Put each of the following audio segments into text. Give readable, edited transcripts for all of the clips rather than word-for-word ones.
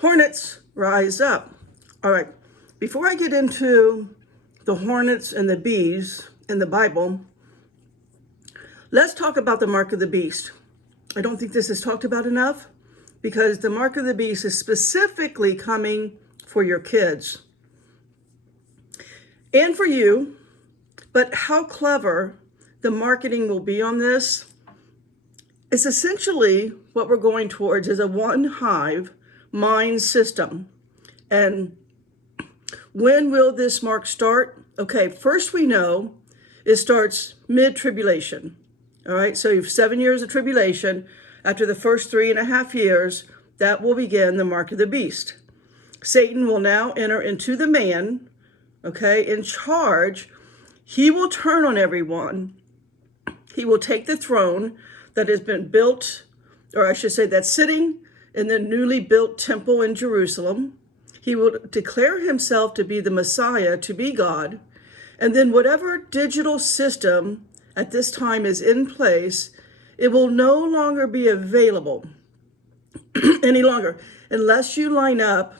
Hornets rise up. All right, before I get into the hornets and the bees in the Bible, let's talk about the mark of the beast. I don't think this is talked about enough because the mark of the beast is specifically coming for your kids and for you. But how clever the marketing will be on this is essentially what we're going towards is a one hive mind system. And when will this mark start? Okay, first we know it starts mid-tribulation. All right, so you have 7 years of tribulation. After the first 3.5 years, that will begin the mark of the beast. Satan will now enter into the man, okay, in charge. He will turn on everyone. He will take the throne that has been built, or I should say that's sitting in the newly built temple in Jerusalem. He will declare himself to be the Messiah, to be God. And then whatever digital system at this time is in place, it will no longer be available any longer unless you line up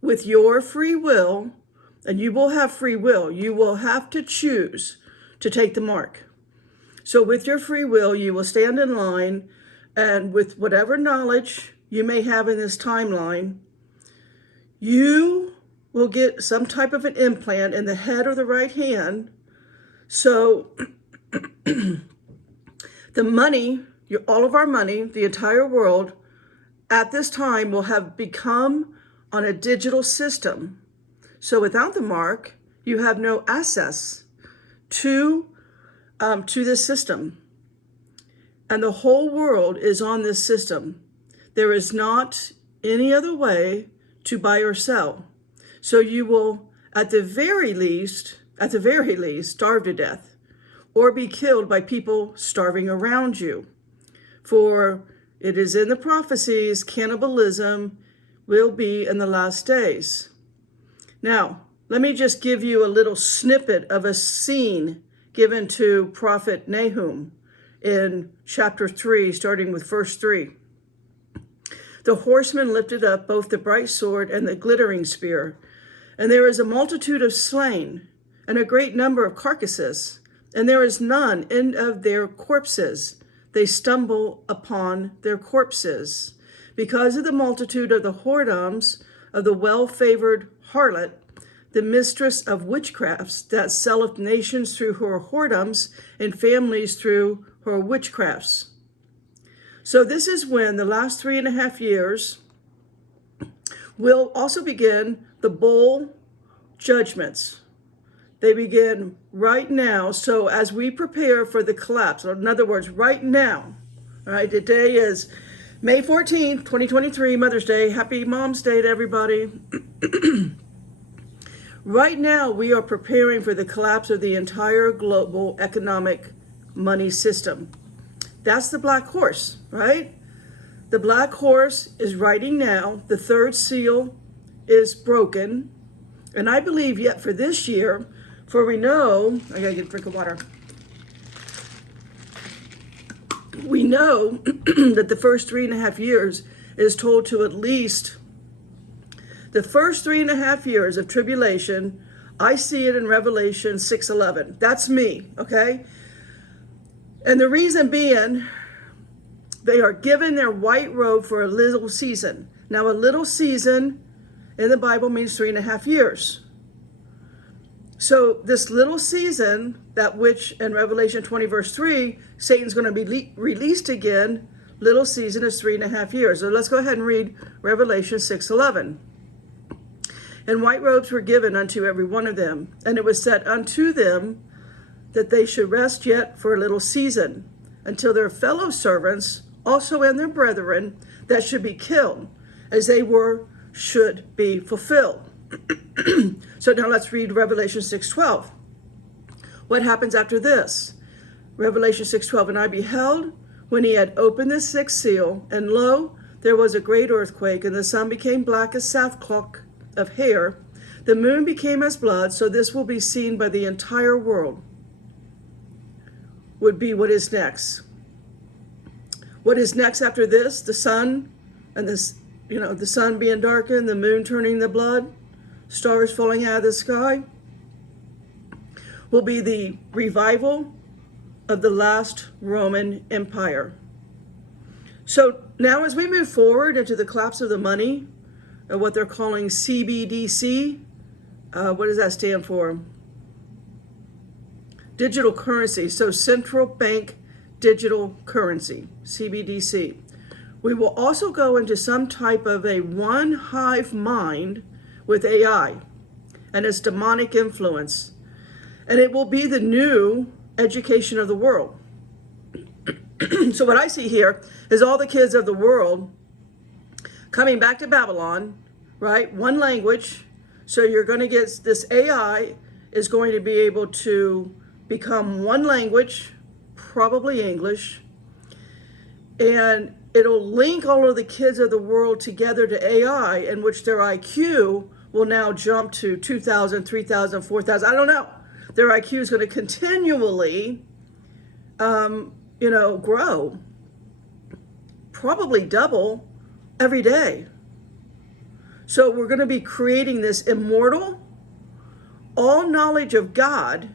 with your free will, and you will have free will. You will have to choose to take the mark. So with your free will, you will stand in line, and with whatever knowledge you may have in this timeline, you will get some type of an implant in the head or the right hand. So the money, all of our money, the entire world at this time will have become on a digital system. So without the mark, you have no access to this system. And the whole world is on this system. There is not any other way to buy or sell. So you will, at the very least, starve to death or be killed by people starving around you. For it is in the prophecies, cannibalism will be in the last days. Now, let me just give you a little snippet of a scene given to Prophet Nahum in chapter 3, starting with verse 3. The horseman lifted up both the bright sword and the glittering spear, and there is a multitude of slain, and a great number of carcasses, and there is none in of their corpses. They stumble upon their corpses. Because of the multitude of the whoredoms of the well-favored harlot, the mistress of witchcrafts that selleth nations through her whoredoms and families through her witchcrafts. So this is when the last 3.5 years will also begin the bowl judgments. They begin right now. So as we prepare for the collapse, or in other words, right now, all right, today is May 14th, 2023, Mother's Day. Happy Mom's Day to everybody. Right now, we are preparing for the collapse of the entire global economic money system. That's the black horse, right? The black horse is riding now. The third seal is broken. And I believe yet for this year, for we know, I gotta get a drink of water. We know that the first 3.5 years is told to at least the first 3.5 years of tribulation. I see it in Revelation 6:11. That's me, okay? And the reason being, they are given their white robe for a little season. Now, a little season in the Bible means 3.5 years. So this little season, that which in Revelation 20 verse 3, Satan's going to be released again, little season is 3.5 years. So let's go ahead and read Revelation 6:11. And white robes were given unto every one of them, and it was said unto them that they should rest yet for a little season, until their fellow servants also and their brethren that should be killed, as they were, should be fulfilled. So now let's read Revelation 6:12. What happens after this? Revelation 6:12, and I beheld when he had opened the sixth seal, and lo, there was a great earthquake, and the sun became black as sackcloth of hair. The moon became as blood, so this will be seen by the entire world. Would be what is next. What is next after this? The sun and the the sun being darkened, the moon turning to blood, stars falling out of the sky, will be the revival of the last Roman Empire. So now as we move forward into the collapse of the money, what they're calling CBDC, what does that stand for? Digital currency, so central bank digital currency, CBDC. We will also go into some type of a one hive mind with AI and its demonic influence. And it will be the new education of the world. So what I see here is all the kids of the world coming back to Babylon, right? One language. So you're going to get this AI is going to be able to become one language, probably English, and it'll link all of the kids of the world together to AI, in which their IQ will now jump to 2,000, 3,000, 4,000. I don't know. Their IQ is going to continually, grow, probably double every day. So we're going to be creating this immortal, all knowledge of God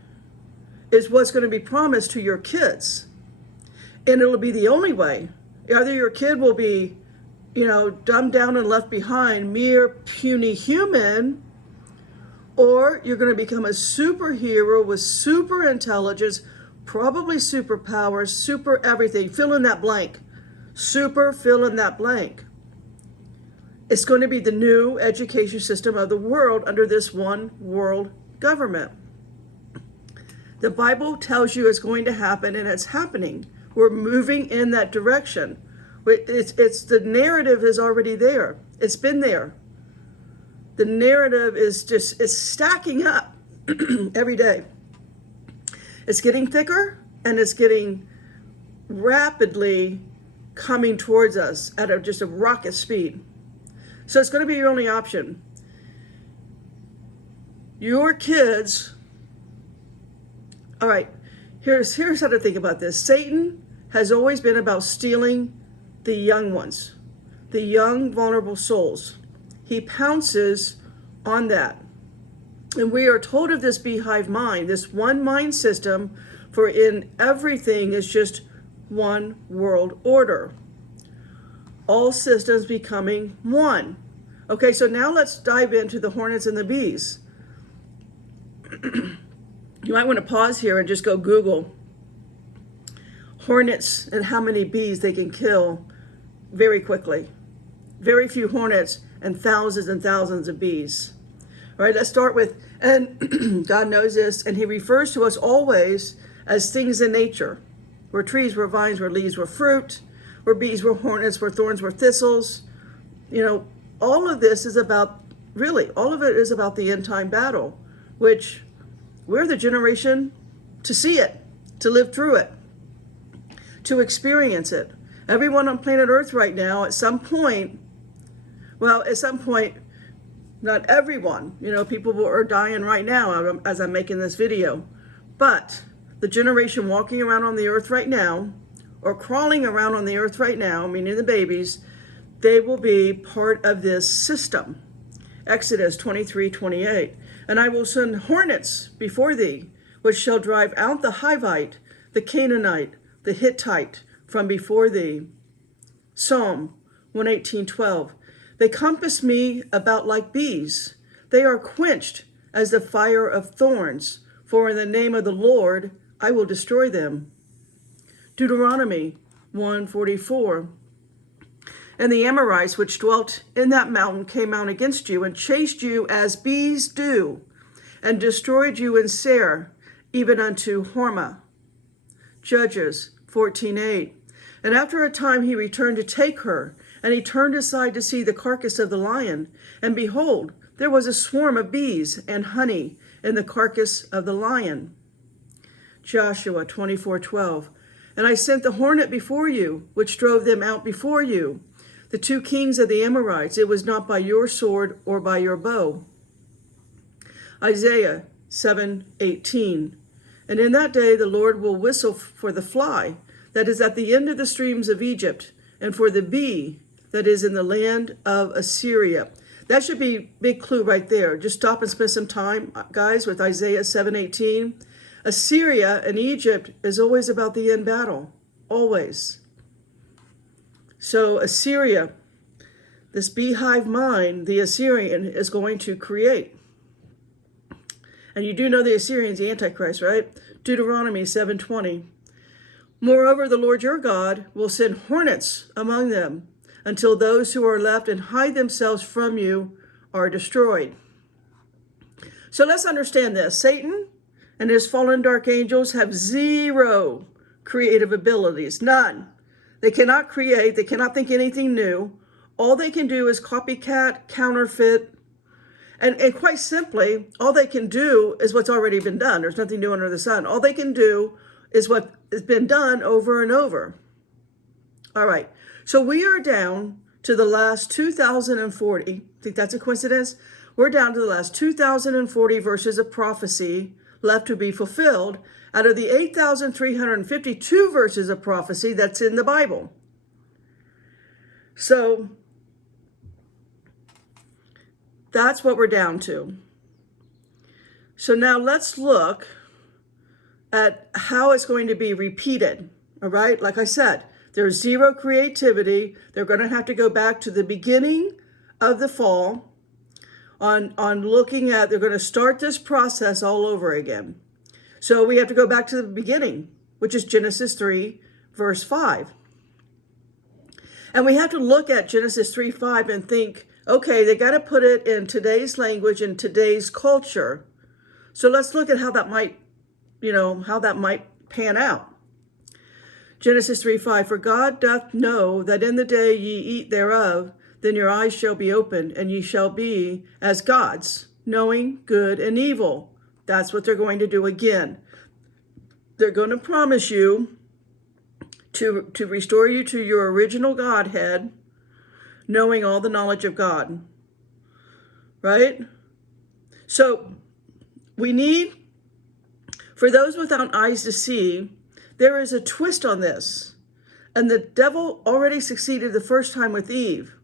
is what's going to be promised to your kids. And it'll be the only way. Either your kid will be, dumbed down and left behind, mere puny human, or you're going to become a superhero with super intelligence, probably superpowers, super everything. Fill in that blank. Super, fill in that blank. It's going to be the new education system of the world under this one world government. The Bible tells you it's going to happen, and it's happening. We're moving in that direction. It's the narrative is already there. It's been there. The narrative is stacking up every day. It's getting thicker, and it's getting rapidly coming towards us at just a rocket speed. So it's going to be your only option. Your kids. All right, here's how to think about this. Satan has always been about stealing the young ones, the young, vulnerable souls. He pounces on that. And we are told of this beehive mind, this one mind system, for in everything is just one world order. All systems becoming one. Okay, so now let's dive into the hornets and the bees. You might want to pause here and just go Google hornets and how many bees they can kill very quickly. Very few hornets and thousands of bees. All right, let's start with, and God knows this, and he refers to us always as things in nature. Where trees, where vines, where leaves, where fruit, where bees, where hornets, where thorns, where thistles. All of this is about, really, all of it is about the end time battle, which we're the generation to see it, to live through it, to experience it. Everyone on planet Earth right now, at some point, not everyone, people are dying right now as I'm making this video, but the generation walking around on the earth right now, or crawling around on the earth right now, meaning the babies, they will be part of this system. Exodus 23:28. And I will send hornets before thee, which shall drive out the Hivite, the Canaanite, the Hittite from before thee. Psalm 118:12. They compass me about like bees. They are quenched as the fire of thorns. For in the name of the Lord I will destroy them. Deuteronomy 1:44. And the Amorites which dwelt in that mountain came out against you and chased you as bees do, and destroyed you in Seir, even unto Hormah. Judges 14:8. And after a time he returned to take her, and he turned aside to see the carcass of the lion. And behold, there was a swarm of bees and honey in the carcass of the lion. Joshua 24:12. And I sent the hornet before you, which drove them out before you, the two kings of the Amorites. It was not by your sword or by your bow. Isaiah 7:18. And in that day the Lord will whistle for the fly that is at the end of the streams of Egypt, and for the bee that is in the land of Assyria. That should be a big clue right there. Just stop and spend some time, guys, with Isaiah 7:18. Assyria and Egypt is always about the end battle, always. So Assyria, this beehive mind, the Assyrian is going to create. And you do know the Assyrian's the Antichrist, right? Deuteronomy 7:20. Moreover, the Lord your God will send hornets among them until those who are left and hide themselves from you are destroyed. So let's understand this. Satan and his fallen dark angels have zero creative abilities, none. They cannot create, they cannot think anything new. All they can do is copycat, counterfeit, and quite simply, all they can do is what's already been done. There's nothing new under the sun. All they can do is what has been done over and over. All right, so we are down to the last 2,040. Think that's a coincidence? We're down to the last 2,040 verses of prophecy left to be fulfilled out of the 8,352 verses of prophecy that's in the Bible. So that's what we're down to. So now let's look at how it's going to be repeated. All right, like I said, there's zero creativity. They're going to have to go back to the beginning of the fall on looking at, they're going to start this process all over again. So we have to go back to the beginning, which is Genesis 3, verse 5. And we have to look at Genesis 3:5 and think, okay, they got to put it in today's language and today's culture. So let's look at how that might, how that might pan out. Genesis 3:5, for God doth know that in the day ye eat thereof, then your eyes shall be opened, and ye shall be as gods, knowing good and evil. That's what they're going to do again. They're going to promise you to restore you to your original Godhead, knowing all the knowledge of God. Right? So we need, for those without eyes to see, there is a twist on this. And the devil already succeeded the first time with Eve.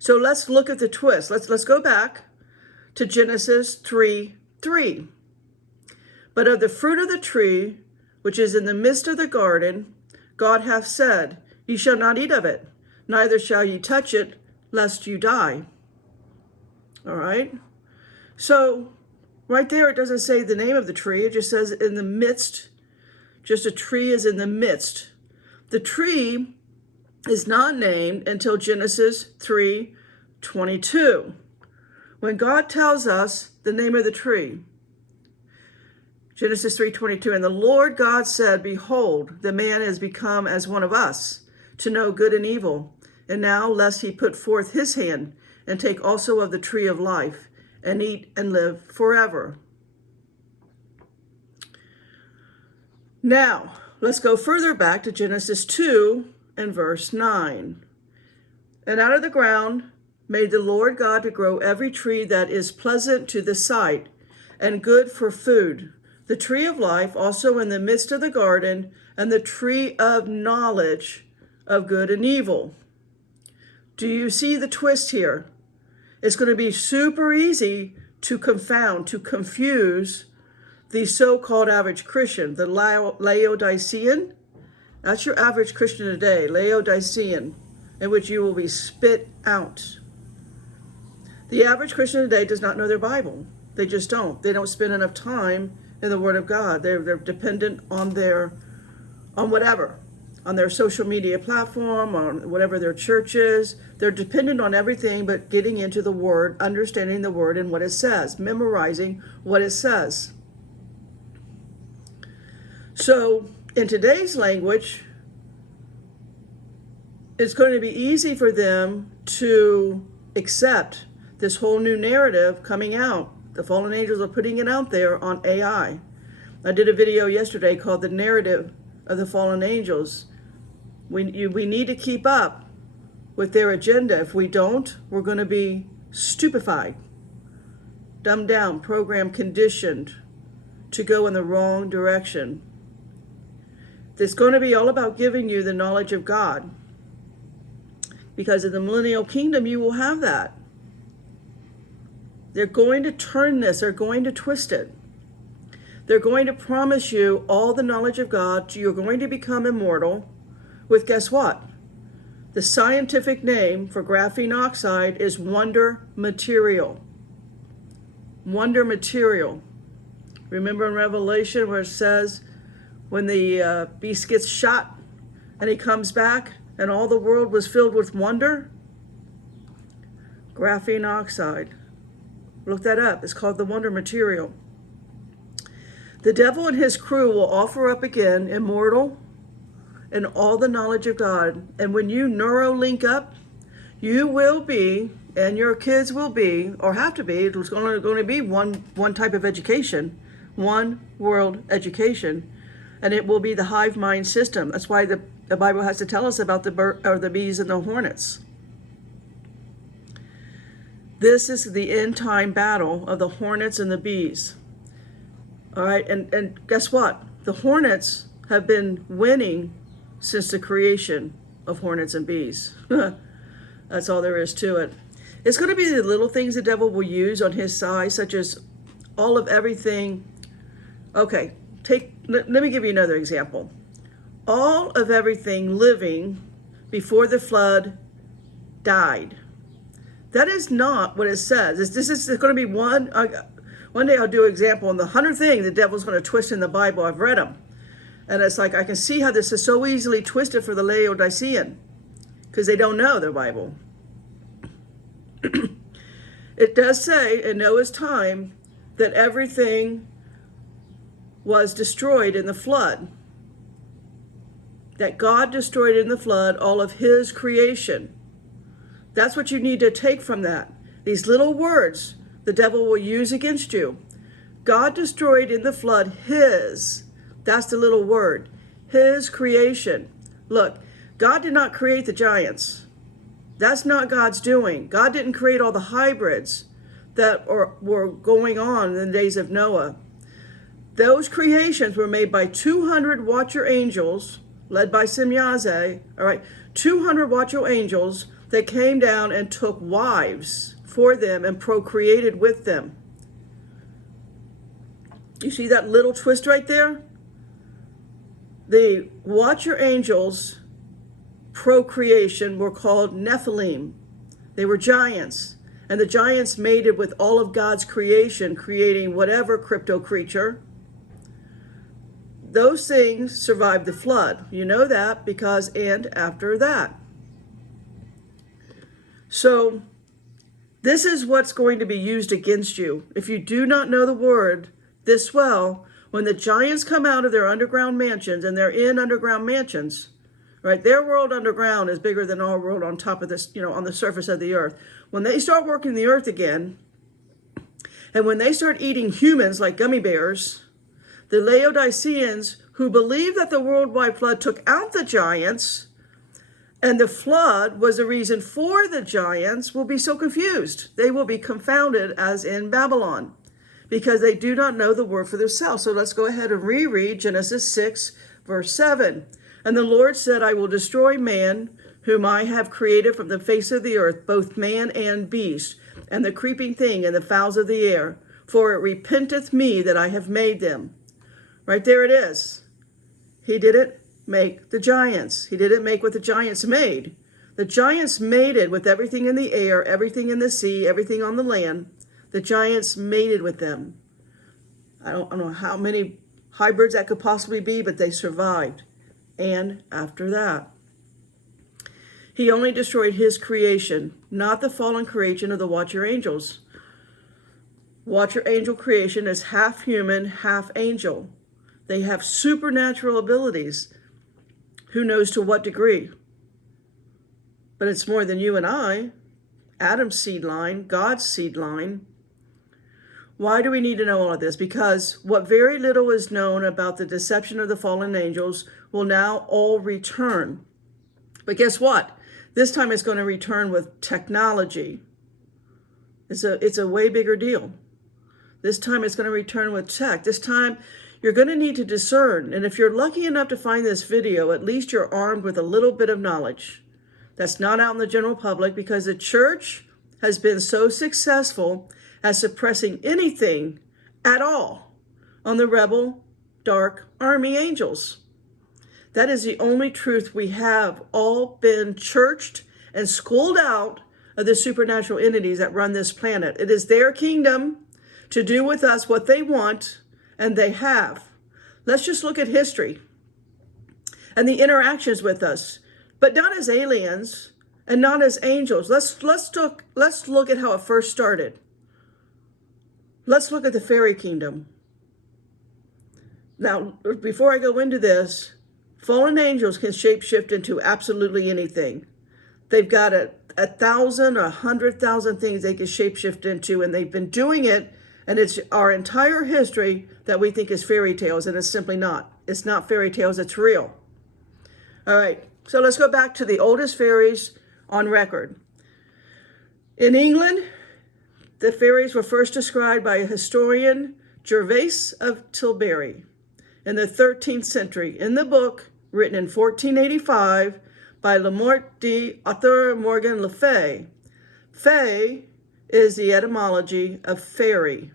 So let's look at the twist. Let's go back to Genesis 3:3. But of the fruit of the tree, which is in the midst of the garden, God hath said, ye shall not eat of it, neither shall ye touch it, lest you die. All right? So right there, it doesn't say the name of the tree. It just says in the midst. Just a tree is in the midst. The tree is not named until Genesis 3:22, when God tells us the name of the tree. Genesis 3:22, and the Lord God said, behold, the man is become as one of us, to know good and evil. And now, lest he put forth his hand, and take also of the tree of life, and eat and live forever. Now, let's go further back to Genesis 2 and verse 9. And out of the ground made the Lord God to grow every tree that is pleasant to the sight, and good for food, the tree of life also in the midst of the garden, and the tree of knowledge of good and evil. Do you see the twist here? It's going to be super easy to confound, to confuse the so-called average Christian, the Laodicean. That's your average Christian today, Laodicean, in which you will be spit out. The average Christian today does not know their Bible. They just don't. They don't spend enough time in the Word of God. They're dependent on whatever, on their social media platform, on whatever their church is. They're dependent on everything but getting into the Word, understanding the Word and what it says, memorizing what it says. So in today's language, it's going to be easy for them to accept this whole new narrative coming out. The fallen angels are putting it out there on AI. I did a video yesterday called The Narrative of the Fallen Angels. We need to keep up with their agenda. If we don't, we're going to be stupefied, dumbed down, programmed, conditioned to go in the wrong direction. It's going to be all about giving you the knowledge of God, Because in the millennial kingdom, you will have that. They're going to turn this. They're going to twist it. They're going to promise you all the knowledge of God. You're going to become immortal with, guess what? The scientific name for graphene oxide is wonder material. Wonder material. Remember in Revelation where it says when the beast gets shot and he comes back and all the world was filled with wonder? Graphene oxide. Look that up. It's called the wonder material. The devil and his crew will offer up again immortal and all the knowledge of God. And when you neurolink up, you will be, and your kids will be, or have to be, it's going to be one type of education, one world education, and it will be the hive mind system. That's why the Bible has to tell us about the bees and the hornets. This is the end time battle of the hornets and the bees. All right, and guess what? The hornets have been winning since the creation of hornets and bees. That's all there is to it. It's going to be the little things the devil will use on his side, such as all of everything. Okay, let me give you another example. All of everything living before the flood died. That is not what it says. This is going to be one day I'll do an example on the 100 things the devil's going to twist in the Bible. I've read them. And it's like, I can see how this is so easily twisted for the Laodicean because they don't know their Bible. It does say in Noah's time that everything was destroyed in the flood. That God destroyed in the flood all of his creation. That's what you need to take from that. These little words the devil will use against you. God destroyed in the flood his. That's the little word. His creation. Look, God did not create the giants. That's not God's doing. God didn't create all the hybrids that were going on in the days of Noah. Those creations were made by 200 watcher angels, led by Semyaze, all right, 200 watcher angels that came down and took wives for them and procreated with them. You see that little twist right there? The watcher angels' procreation were called Nephilim. They were giants. And the giants mated with all of God's creation, creating whatever crypto creature. Those things survived the flood. You know that because and after that. So this is what's going to be used against you. If you do not know the word this well, when the giants come out of their underground mansions, and they're in underground mansions, right? Their world underground is bigger than our world on top of this, on the surface of the earth. When they start working the earth again, and when they start eating humans like gummy bears, the Laodiceans who believe that the worldwide flood took out the giants, and the flood was the reason for the giants, will be so confused. They will be confounded as in Babylon, because they do not know the word for themselves. So let's go ahead and reread Genesis 6, verse 7. And the Lord said, I will destroy man, whom I have created from the face of the earth, both man and beast, and the creeping thing and the fowls of the air, for it repenteth me that I have made them. Right there it is. He didn't make the giants. He didn't make what the giants made. The giants mated with everything in the air, everything in the sea, everything on the land. The giants mated with them. I don't know how many hybrids that could possibly be, but they survived. And after that, he only destroyed his creation, not the fallen creation of the watcher angels. Watcher angel creation is half human, half angel. They have supernatural abilities. Who knows to what degree? But it's more than you and I. Adam's seed line, God's seed line. Why do we need to know all of this? Because what very little is known about the deception of the fallen angels will now all return. But guess what? This time it's going to return with technology. It's a way bigger deal. This time it's going to return with tech. This time you're going to need to discern. And if you're lucky enough to find this video, at least you're armed with a little bit of knowledge. that's not out in the general public, because the church has been so successful at suppressing anything at all on the rebel dark army angels. That is the only truth we have all been churched and schooled out of the supernatural entities that run this planet. It is their kingdom to do with us what they want, and they have. Let's just look at history and the interactions with us, but not as aliens and not as angels. Let's look at how it first started. Let's look at the fairy kingdom. Now, before I go into this, fallen angels can shapeshift into absolutely anything. They've got 1,000 or 100,000 things they can shapeshift into, and they've been doing it, and it's our entire history that we think is fairy tales, and it's simply not. It's not fairy tales, it's real. All right, so let's go back to the oldest fairies on record. In England, the fairies were first described by a historian, Gervase of Tilbury, in the 13th century, in the book written in 1485 by Le Morte d'Arthur Morgan Le Fay. Fay is the etymology of fairy.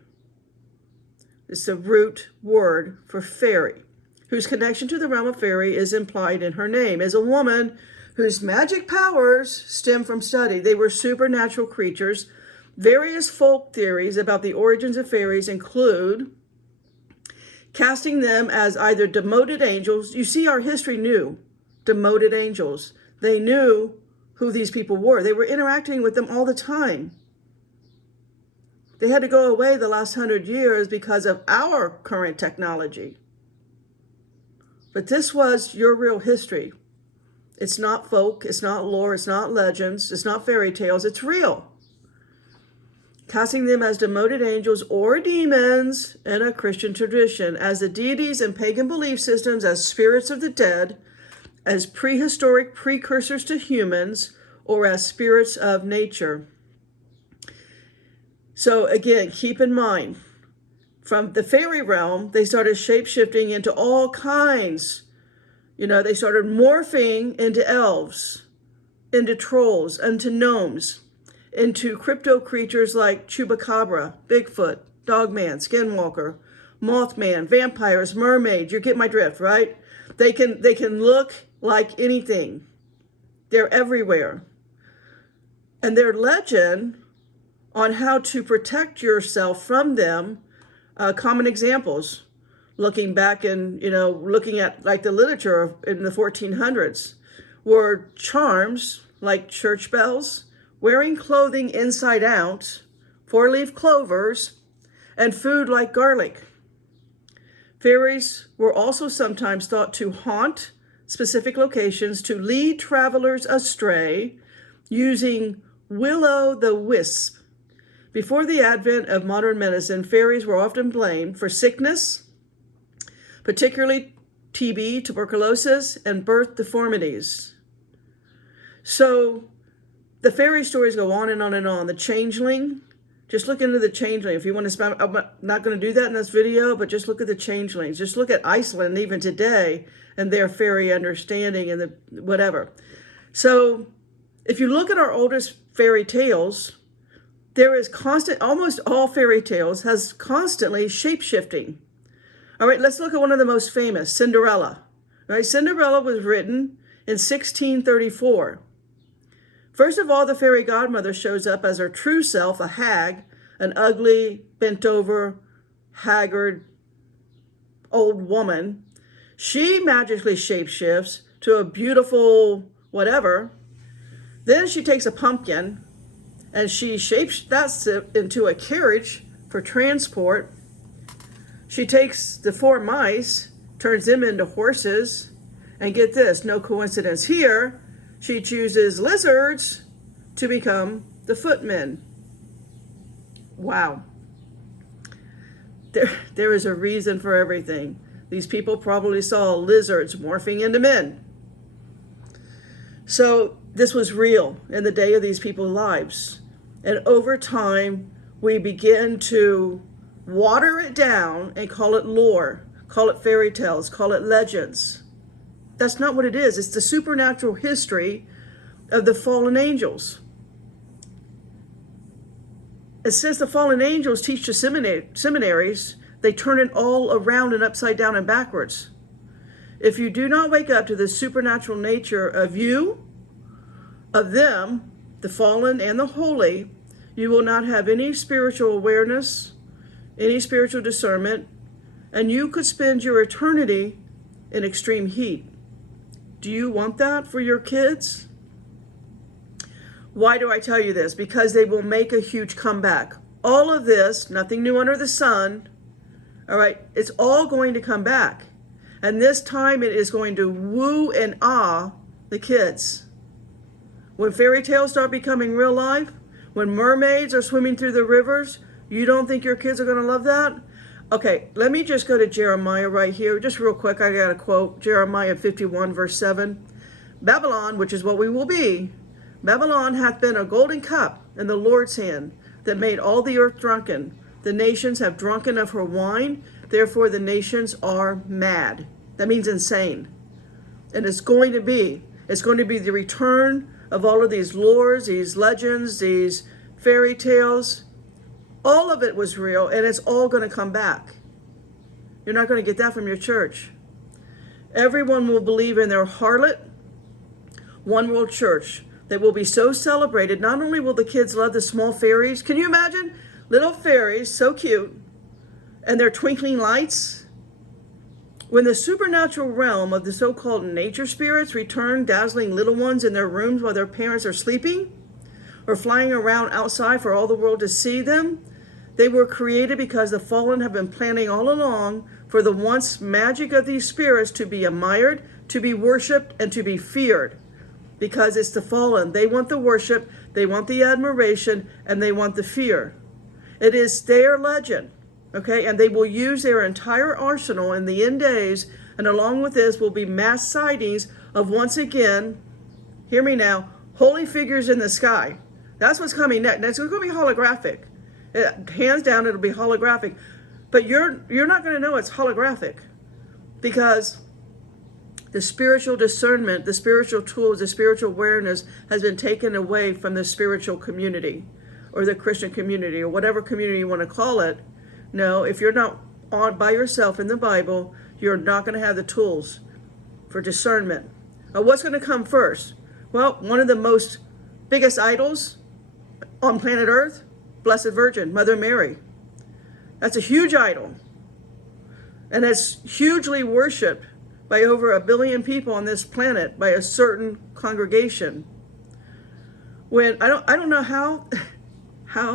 It's the root word for fairy, whose connection to the realm of fairy is implied in her name, is a woman whose magic powers stem from study. They were supernatural creatures. Various folk theories about the origins of fairies include casting them as either demoted angels. You see, our history knew demoted angels. They knew who these people were. They were interacting with them all the time. They had to go away the last 100 years because of our current technology. But this was your real history. It's not folk, it's not lore, it's not legends, it's not fairy tales, it's real. Casting them as demoted angels or demons in a Christian tradition, as the deities and pagan belief systems, as spirits of the dead, as prehistoric precursors to humans, or as spirits of nature. So again, keep in mind, from the fairy realm, they started shape-shifting into all kinds. They started morphing into elves, into trolls, into gnomes, into crypto creatures like Chupacabra, Bigfoot, Dogman, Skinwalker, Mothman, vampires, mermaids. You get my drift, right? They can look like anything. They're everywhere. And their legend on how to protect yourself from them, common examples, looking back and, looking at like the literature in the 1400s, were charms like church bells, wearing clothing inside out, four-leaf clovers, and food like garlic. Fairies were also sometimes thought to haunt specific locations to lead travelers astray using will-o'-the-wisp. Before the advent of modern medicine, fairies were often blamed for sickness, particularly TB, tuberculosis, and birth deformities. So the fairy stories go on and on and on. The changeling, just look into the changeling. If you want to spend, I'm not going to do that in this video, but just look at the changelings. Just look at Iceland even today and their fairy understanding and the whatever. So if you look at our oldest fairy tales, there is almost all fairy tales has constantly shape-shifting. All right, let's look at one of the most famous, Cinderella. All right, Cinderella was written in 1634. First of all, the fairy godmother shows up as her true self, a hag, an ugly, bent-over, haggard, old woman. She magically shapeshifts to a beautiful whatever. Then she takes a pumpkin and she shapes that into a carriage for transport. She takes the 4 mice, turns them into horses, and get this, no coincidence here, she chooses lizards to become the footmen. Wow. There is a reason for everything. These people probably saw lizards morphing into men. So this was real in the day of these people's lives. And over time, we begin to water it down and call it lore, call it fairy tales, call it legends. That's not what it is. It's the supernatural history of the fallen angels. And since the fallen angels teach the seminaries, they turn it all around and upside down and backwards. If you do not wake up to the supernatural nature of you, of them, the fallen and the holy, you will not have any spiritual awareness, any spiritual discernment, and you could spend your eternity in extreme heat. Do you want that for your kids? Why do I tell you this? Because they will make a huge comeback. All of this, nothing new under the sun, all right, it's all going to come back. And this time it is going to woo and awe the kids. When fairy tales start becoming real life, when mermaids are swimming through the rivers, you don't think your kids are going to love that? Okay, let me just go to Jeremiah right here. Just real quick, I got a quote. Jeremiah 51, verse 7. Babylon, which is what we will be, Babylon hath been a golden cup in the Lord's hand that made all the earth drunken. The nations have drunken of her wine, therefore the nations are mad. That means insane. And it's going to be the return of all of these lores, these legends, these fairy tales. All of it was real, and it's all going to come back. You're not going to get that from your church. Everyone will believe in their harlot, one world church that will be so celebrated. Not only will the kids love the small fairies, can you imagine little fairies, so cute, and their twinkling lights? When the supernatural realm of the so-called nature spirits return, dazzling little ones in their rooms while their parents are sleeping, or flying around outside for all the world to see them, they were created because the fallen have been planning all along for the once magic of these spirits to be admired, to be worshipped, and to be feared. Because it's the fallen. They want the worship, they want the admiration, and they want the fear. It is their legend, okay? And they will use their entire arsenal in the end days, and along with this will be mass sightings of, once again, hear me now, holy figures in the sky. That's what's coming next. It's going to be holographic. Hands down, it'll be holographic. But you're not going to know it's holographic, because the spiritual discernment, the spiritual tools, the spiritual awareness has been taken away from the spiritual community or the Christian community or whatever community you want to call it. No, if you're not on by yourself in the Bible, you're not going to have the tools for discernment. What's going to come first? Well, one of the biggest idols on planet Earth, Blessed Virgin, Mother Mary. That's a huge idol. And it's hugely worshipped by over 1 billion people on this planet, by a certain congregation. When I don't know how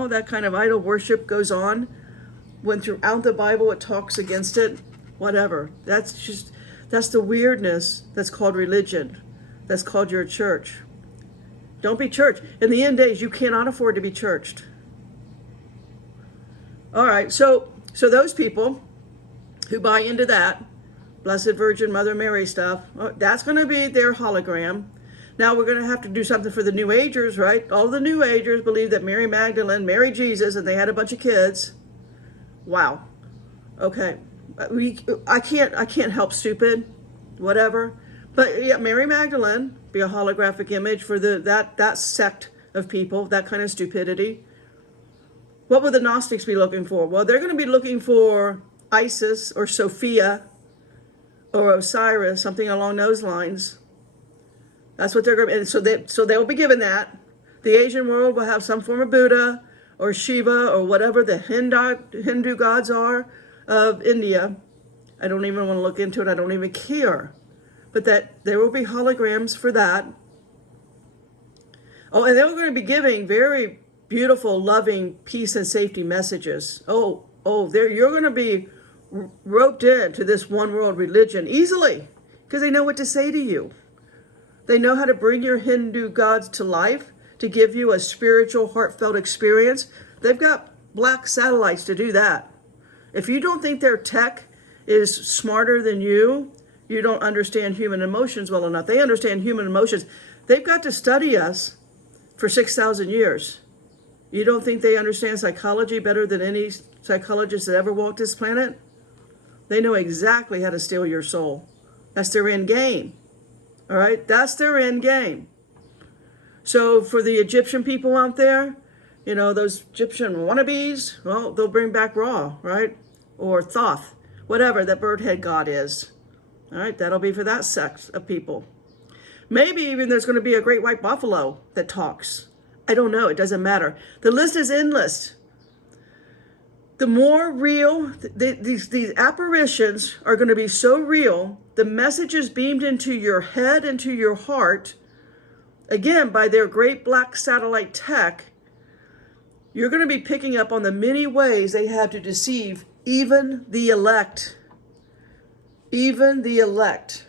that kind of idol worship goes on, when throughout the Bible it talks against it, whatever. That's the weirdness that's called religion. That's called your church. Don't be church. In the end days, you cannot afford to be churched. All right, so those people who buy into that, Blessed Virgin, Mother Mary stuff, that's going to be their hologram. Now we're going to have to do something for the New Agers, right? All the New Agers believe that Mary Magdalene married Jesus and they had a bunch of kids. Wow. Okay. I can't help stupid, whatever. But yeah, Mary Magdalene be a holographic image for that sect of people, that kind of stupidity. What would the Gnostics be looking for? Well, they're going to be looking for Isis or Sophia or Osiris, something along those lines. That's what they're going to be. So they'll be given that. The Asian world will have some form of Buddha or Shiva or whatever the Hindu gods are of India. I don't even want to look into it. I don't even care. But that there will be holograms for that. Oh, and they're going to be giving very beautiful, loving, peace and safety messages. You're going to be roped into this one world religion easily because they know what to say to you. They know how to bring your Hindu gods to life, to give you a spiritual, heartfelt experience. They've got black satellites to do that. If you don't think their tech is smarter than you, you don't understand human emotions well enough. They understand human emotions. They've got to study us for 6,000 years. You don't think they understand psychology better than any psychologist that ever walked this planet? They know exactly how to steal your soul. That's their end game. All right? That's their end game. So for the Egyptian people out there, you know, those Egyptian wannabes, well, they'll bring back Ra, right? Or Thoth, whatever that bird head god is. All right, that'll be for that sect of people. Maybe even there's going to be a great white buffalo that talks. I don't know. It doesn't matter. The list is endless. The more real, these apparitions are going to be so real, the messages beamed into your head, into your heart, again, by their great black satellite tech, you're going to be picking up on the many ways they have to deceive even the elect. Even the elect.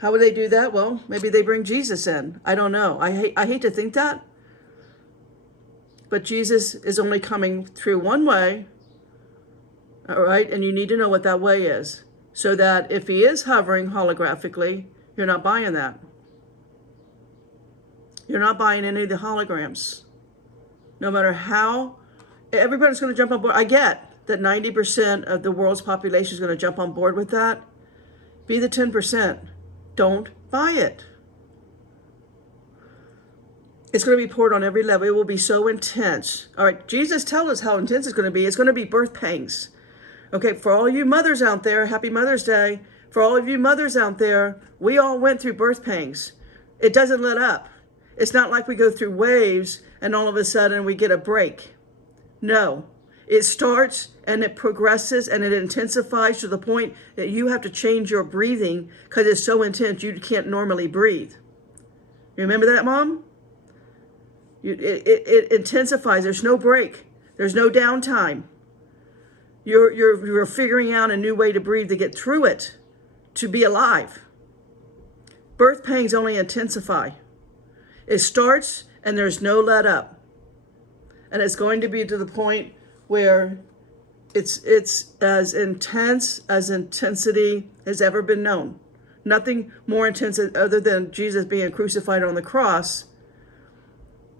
How would they do that? Well, maybe they bring Jesus in. I don't know. I hate to think that. But Jesus is only coming through one way. All right? And you need to know what that way is. So that if he is hovering holographically, you're not buying that. You're not buying any of the holograms. No matter how, everybody's going to jump on board. I get that 90% of the world's population is going to jump on board with that. Be the 10%. Don't buy it. It's going to be poured on every level. It will be so intense. All right, Jesus tells us how intense it's going to be. It's going to be birth pangs. Okay, for all you mothers out there, happy Mother's Day. For all of you mothers out there, we all went through birth pangs. It doesn't let up. It's not like we go through waves and all of a sudden we get a break. No, it starts and it progresses and it intensifies to the point that you have to change your breathing because it's so intense you can't normally breathe. You remember that, Mom? It intensifies. There's no break. There's no downtime. You're figuring out a new way to breathe to get through it, to be alive. Birth pangs only intensify. It starts and there's no let up. And it's going to be to the point where it's as intense as intensity has ever been known. Nothing more intense other than Jesus being crucified on the cross.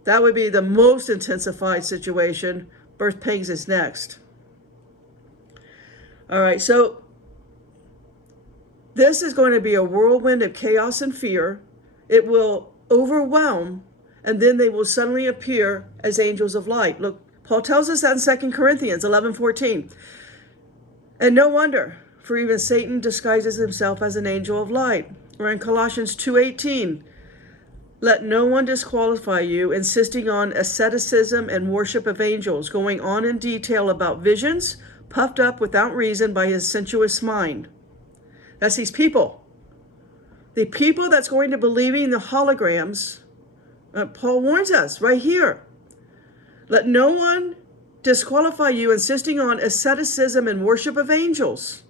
That would be the most intensified situation. Birth pangs is next. All right, so this is going to be a whirlwind of chaos and fear. It will overwhelm, and then they will suddenly appear as angels of light. Look, Paul tells us that in 2 Corinthians 11:14. And no wonder, for even Satan disguises himself as an angel of light. Or in Colossians 2:18, let no one disqualify you, insisting on asceticism and worship of angels, going on in detail about visions, puffed up without reason by his sensuous mind. That's these people. The people that's going to believing the holograms, Paul warns us right here. Let no one disqualify you, insisting on asceticism and worship of angels,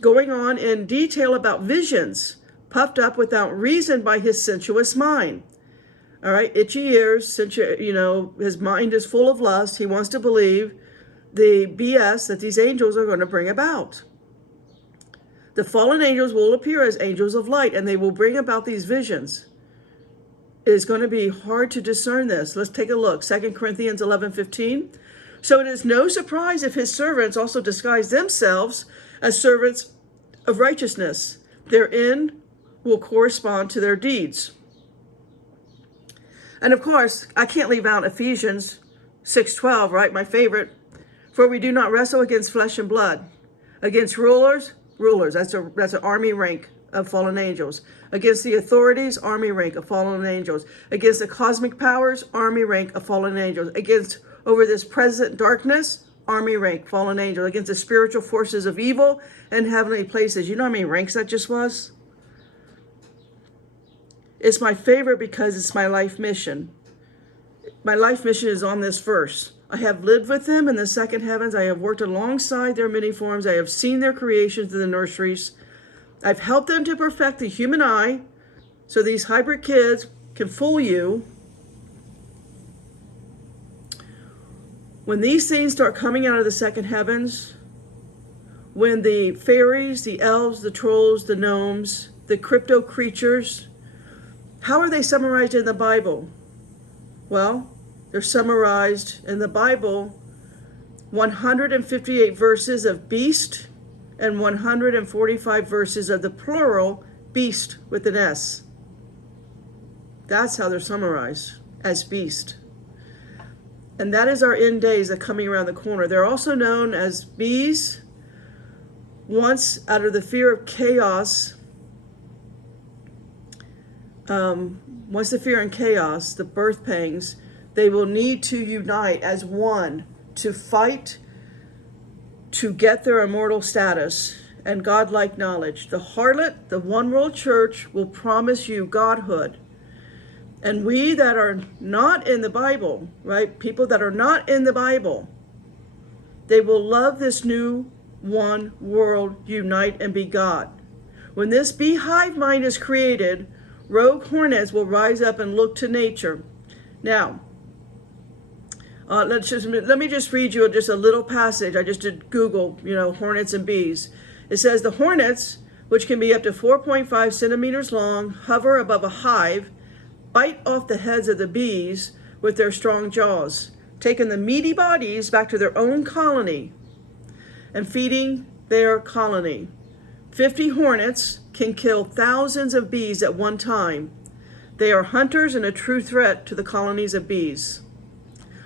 going on in detail about visions, puffed up without reason by his sensuous mind. All right, itchy ears, his mind is full of lust. He wants to believe the BS that these angels are going to bring about. The fallen angels will appear as angels of light, and they will bring about these visions. It is going to be hard to discern this. Let's take a look. 2 Corinthians 11:15. So it is no surprise if his servants also disguise themselves as servants of righteousness. Their end will correspond to their deeds. And of course, I can't leave out Ephesians 6:12, right? My favorite. For we do not wrestle against flesh and blood, against rulers. That's an army rank of fallen angels. Against the authorities, army rank of fallen angels. Against the cosmic powers, army rank of fallen angels. Against over this present darkness, army rank, fallen angels. Against the spiritual forces of evil and heavenly places. You know how many ranks that just was? It's my favorite because it's my life mission. My life mission is on this verse. I have lived with them in the second heavens. I have worked alongside their many forms. I have seen their creations in the nurseries. I've helped them to perfect the human eye so these hybrid kids can fool you. When these things start coming out of the second heavens, when the fairies, the elves, the trolls, the gnomes, the crypto creatures, how are they summarized in the Bible? Well, they're summarized in the Bible, 158 verses of beast and 145 verses of the plural beast with an S. That's how they're summarized, as beast. And that is our end days that are coming around the corner. They're also known as bees. Once, out of the fear of chaos, once the fear and chaos, the birth pangs, they will need to unite as one to fight to get their immortal status and godlike knowledge. The harlot, the one world church, will promise you godhood. And we that are not in the Bible, right? People that are not in the Bible, they will love this new one world, unite and be God. When this beehive mind is created, rogue hornets will rise up and look to nature. Now, let me just read you just a little passage. I just did Google, hornets and bees. It says the hornets, which can be up to 4.5 centimeters long, hover above a hive, bite off the heads of the bees with their strong jaws, taking the meaty bodies back to their own colony and feeding their colony. 50 hornets can kill thousands of bees at one time. They are hunters and a true threat to the colonies of bees.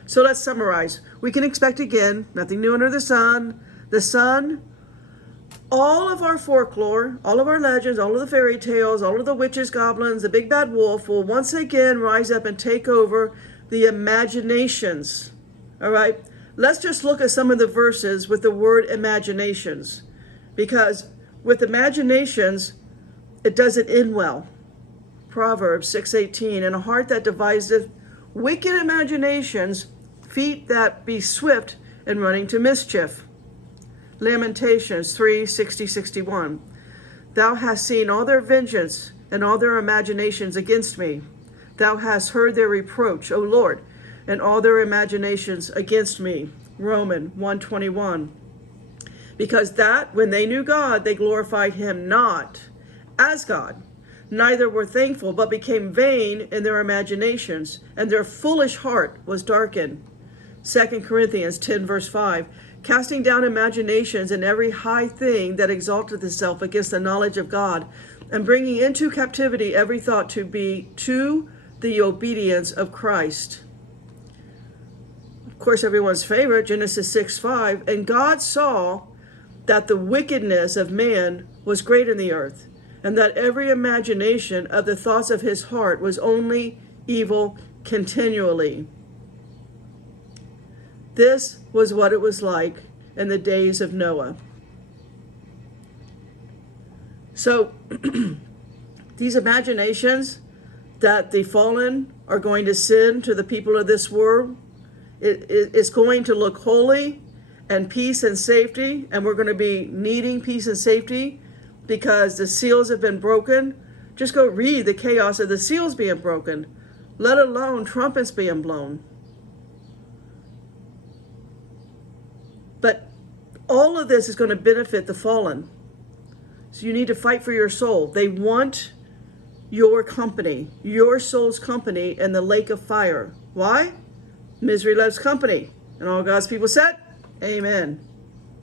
So let's summarize. We can expect again, nothing new under the sun. The sun, all of our folklore, all of our legends, all of the fairy tales, all of the witches, goblins, the big bad wolf will once again rise up and take over the imaginations. All right? Let's just look at some of the verses with the word imaginations. Because with imaginations, it doesn't end well. Proverbs 6:18, and a heart that deviseth wicked imaginations, feet that be swift in running to mischief. Lamentations 3:60-61. Thou hast seen all their vengeance and all their imaginations against me. Thou hast heard their reproach, O Lord, and all their imaginations against me. Romans 1:21. Because that when they knew God, they glorified him not as God, neither were thankful, but became vain in their imaginations, and their foolish heart was darkened. 2 Corinthians 10 verse 5, casting down imaginations and every high thing that exalteth itself against the knowledge of God, and bringing into captivity every thought to be to the obedience of Christ. Of course, everyone's favorite, Genesis 6:5, and God saw that the wickedness of man was great in the earth, and that every imagination of the thoughts of his heart was only evil continually. This was what it was like in the days of Noah. So, these imaginations that the fallen are going to send to the people of this world, it's going to look holy and peace and safety, and we're going to be needing peace and safety because the seals have been broken. Just go read the chaos of the seals being broken, let alone trumpets being blown. But all of this is going to benefit the fallen. So you need to fight for your soul. They want your company, your soul's company in the lake of fire. Why? Misery loves company. And all God's people said, amen.